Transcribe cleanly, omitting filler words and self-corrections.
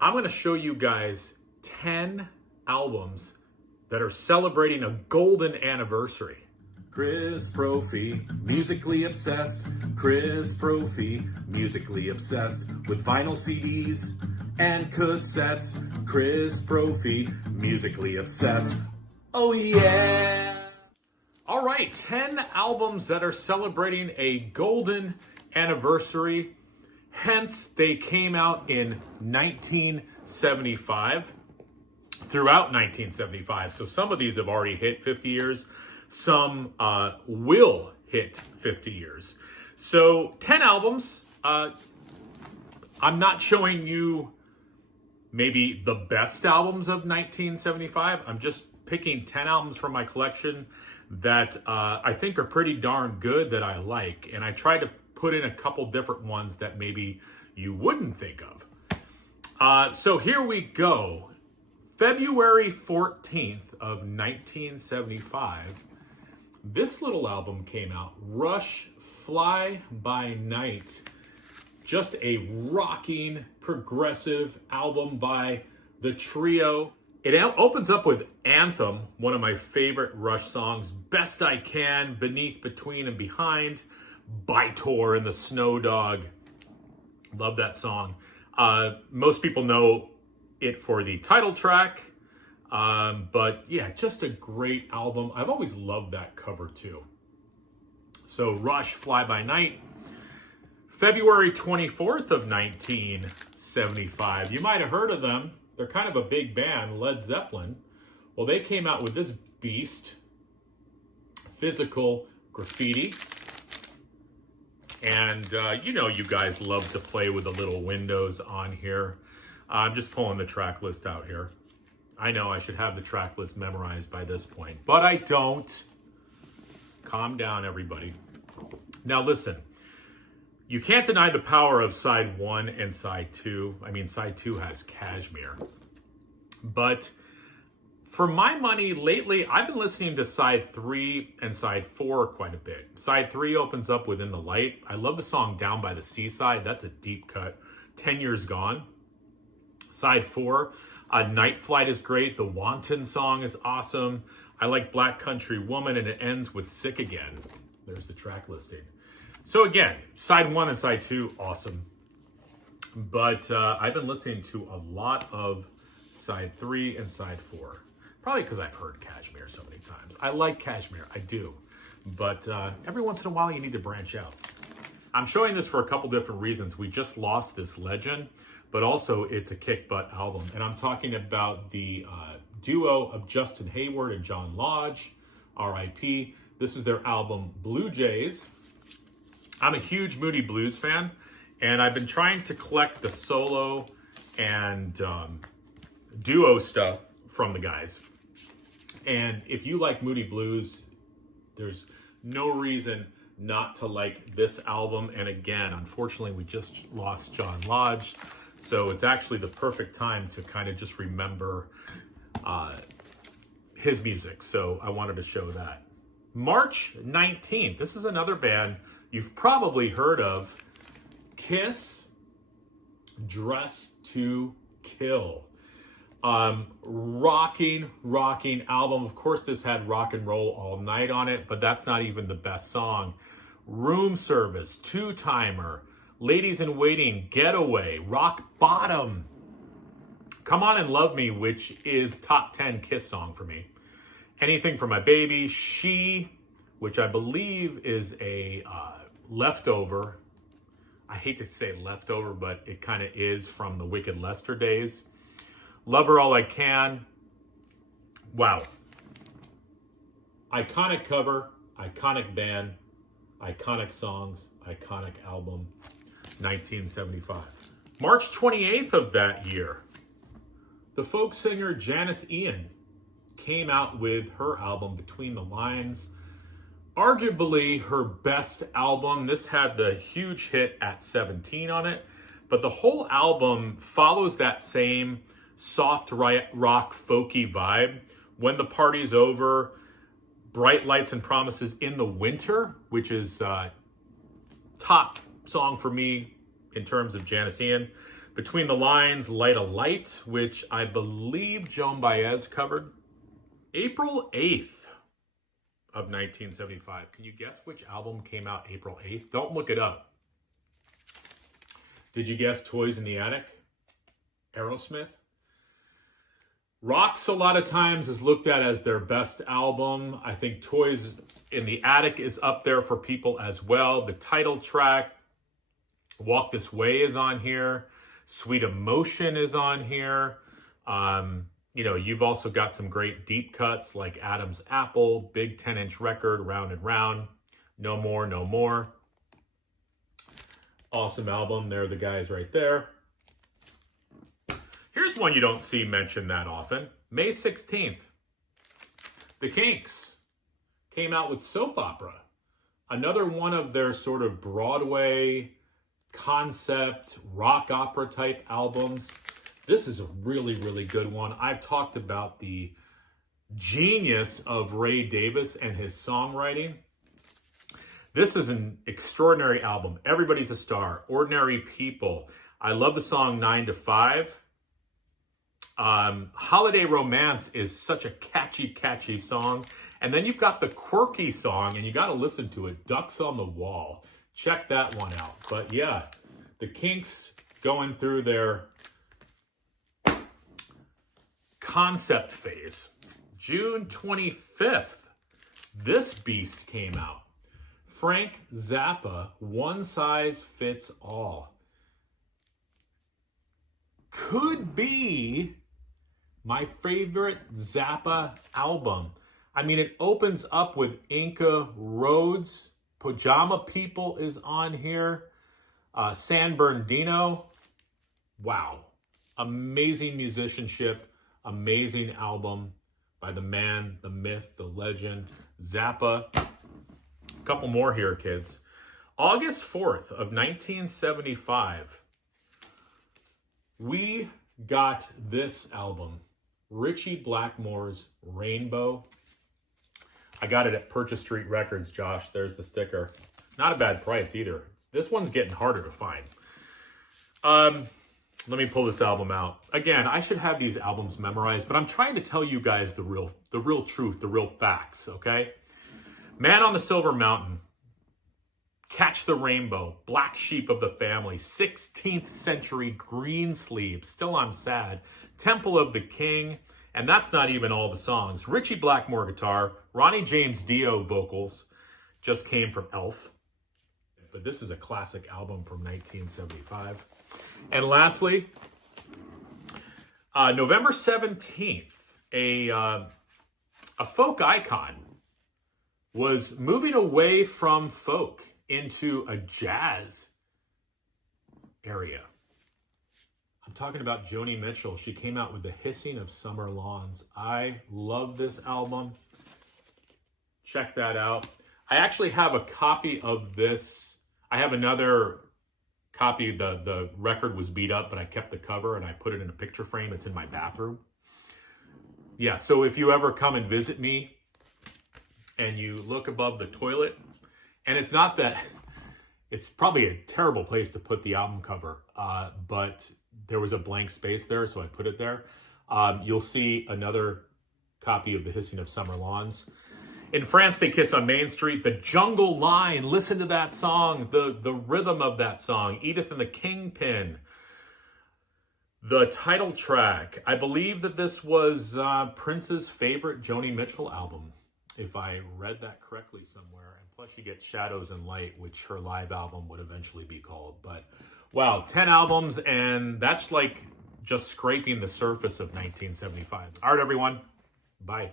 I'm going to show you guys 10 albums that are celebrating a golden anniversary. Chris Brophy, musically obsessed. Chris Brophy, musically obsessed with vinyl CDs and cassettes. Chris Brophy, musically obsessed. Oh yeah! All right, 10 albums that are celebrating a golden anniversary. Hence, they came out in 1975, throughout 1975. So some of these have already hit 50 years. Some will hit 50 years. So 10 albums. I'm not showing you maybe the best albums of 1975. I'm just picking 10 albums from my collection that I think are pretty darn good, that I like. And I tried to put in a couple different ones that maybe you wouldn't think of. So here we go. February 14th of 1975. This little album came out, Rush, Fly By Night. Just a rocking, progressive album by the trio. It opens up with Anthem, one of my favorite Rush songs, Best I Can, Beneath, Between, and Behind, Bytor and the Snow Dog. Love that song. Most people know it for the title track. But yeah, just a great album. I've always loved that cover too. So Rush, Fly By Night. February 24th of 1975. You might have heard of them. They're kind of a big band, Led Zeppelin. Well, they came out with this beast, Physical Graffiti. And you know you guys love to play with the little windows on here. I'm just pulling the track list out here. I know I should have the track list memorized by this point, but I don't. Calm down, everybody. Now listen, you can't deny the power of side 1 and side 2. I mean, side 2 has Kashmir. But for my money, lately, I've been listening to side 3 and side 4 quite a bit. Side 3 opens up with In the Light. I love the song Down by the Seaside. That's a deep cut. 10 Years Gone. Side 4, Night Flight is great. The Wanton song is awesome. I like Black Country Woman, and it ends with Sick Again. There's the track listing. So again, side 1 and side 2, awesome. But I've been listening to a lot of side 3 and side 4. Probably because I've heard Kashmir so many times. I like Kashmir, I do. But every once in a while, you need to branch out. I'm showing this for a couple different reasons. We just lost this legend, but also it's a kick butt album. And I'm talking about the duo of Justin Hayward and John Lodge, R.I.P. This is their album, Blue Jays. I'm a huge Moody Blues fan, and I've been trying to collect the solo and duo stuff from the guys. And if you like Moody Blues, there's no reason not to like this album. And again, unfortunately, we just lost John Lodge. So it's actually the perfect time to kind of just remember his music. So I wanted to show that. March 19th. This is another band you've probably heard of. Kiss, Dress to Kill. Rocking album. Of course, this had Rock and Roll All Night on it, but that's not even the best song. Room Service, Two Timer, Ladies in Waiting, Getaway, Rock Bottom, Come On and Love Me, which is top 10 Kiss song for me. Anything for My Baby, She, which I believe is a leftover. I hate to say leftover, but it kind of is from the Wicked Lester days. Love Her All I Can. Wow. Iconic cover, iconic band, iconic songs, iconic album, 1975. March 28th of that year, the folk singer Janis came out with her album, Between the Lines. Arguably her best album. This had the huge hit At 17 on it, but the whole album follows that same soft rock folky vibe. When the Party's Over, Bright Lights and Promises in the Winter, which is top song for me in terms of Janis Between the Lines, Light a Light, which I believe Joan Baez covered. April 8th of 1975. Can you guess which album came out April 8th? Don't look it up. Did you guess Toys in the Attic? Aerosmith? Rocks a lot of times is looked at as their best album. I think Toys in the Attic is up there for people as well. The title track, Walk This Way, is on here. Sweet Emotion is on here. You know, you've also got some great deep cuts like Adam's Apple, big 10-inch record, Round and Round, No More, No More. Awesome album. There are the guys right there. Here's one you don't see mentioned that often. May 16th. The Kinks came out with Soap Opera. Another one of their sort of Broadway concept rock opera type albums. This is a really, really good one. I've talked about the genius of Ray Davis and his songwriting. This is an extraordinary album. Everybody's a Star, Ordinary People. I love the song 9 to 5. Holiday Romance is such a catchy song. And then you've got the quirky song, and you got to listen to it, Ducks on the Wall. Check that one out. But yeah, the Kinks going through their concept phase. June 25th, this beast came out. Frank Zappa, One Size Fits All. Could be my favorite Zappa album. I mean, it opens up with Inca Roads. Pajama People is on here. San Bernardino. Wow. Amazing musicianship. Amazing album by the man, the myth, the legend, Zappa. A couple more here, kids. August 4th of 1975. We got this album, Richie Blackmore's Rainbow. I got it at Purchase Street Records, Josh. There's the sticker. Not a bad price either. This one's getting harder to find. Let me pull this album out. Again, I should have these albums memorized, but I'm trying to tell you guys the real truth, the real facts, okay? Man on the Silver Mountain, Catch the Rainbow, Black Sheep of the Family, 16th Century Greensleeve, Still I'm Sad, Temple of the King, and that's not even all the songs. Richie Blackmore guitar, Ronnie James Dio vocals, just came from Elf. But this is a classic album from 1975. And lastly, November 17th, a folk icon was moving away from folk into a jazz area. I'm talking about Joni Mitchell. She came out with The Hissing of Summer Lawns. I love this album. Check that out. I actually have a copy of this. I have another copy. The record was beat up, but I kept the cover and I put it in a picture frame. It's in my bathroom. Yeah, so if you ever come and visit me and you look above the toilet, and it's not that, it's probably a terrible place to put the album cover, but there was a blank space there, so I put it there. You'll see another copy of The Hissing of Summer Lawns. In France, They Kiss on Main Street. The Jungle Line. Listen to that song. The rhythm of that song. Edith and the Kingpin. The title track. I believe that this was Prince's favorite Joni Mitchell album, if I read that correctly somewhere. And plus you get Shadows and Light, which her live album would eventually be called. But wow, 10 albums, and that's like just scraping the surface of 1975. All right, everyone. Bye.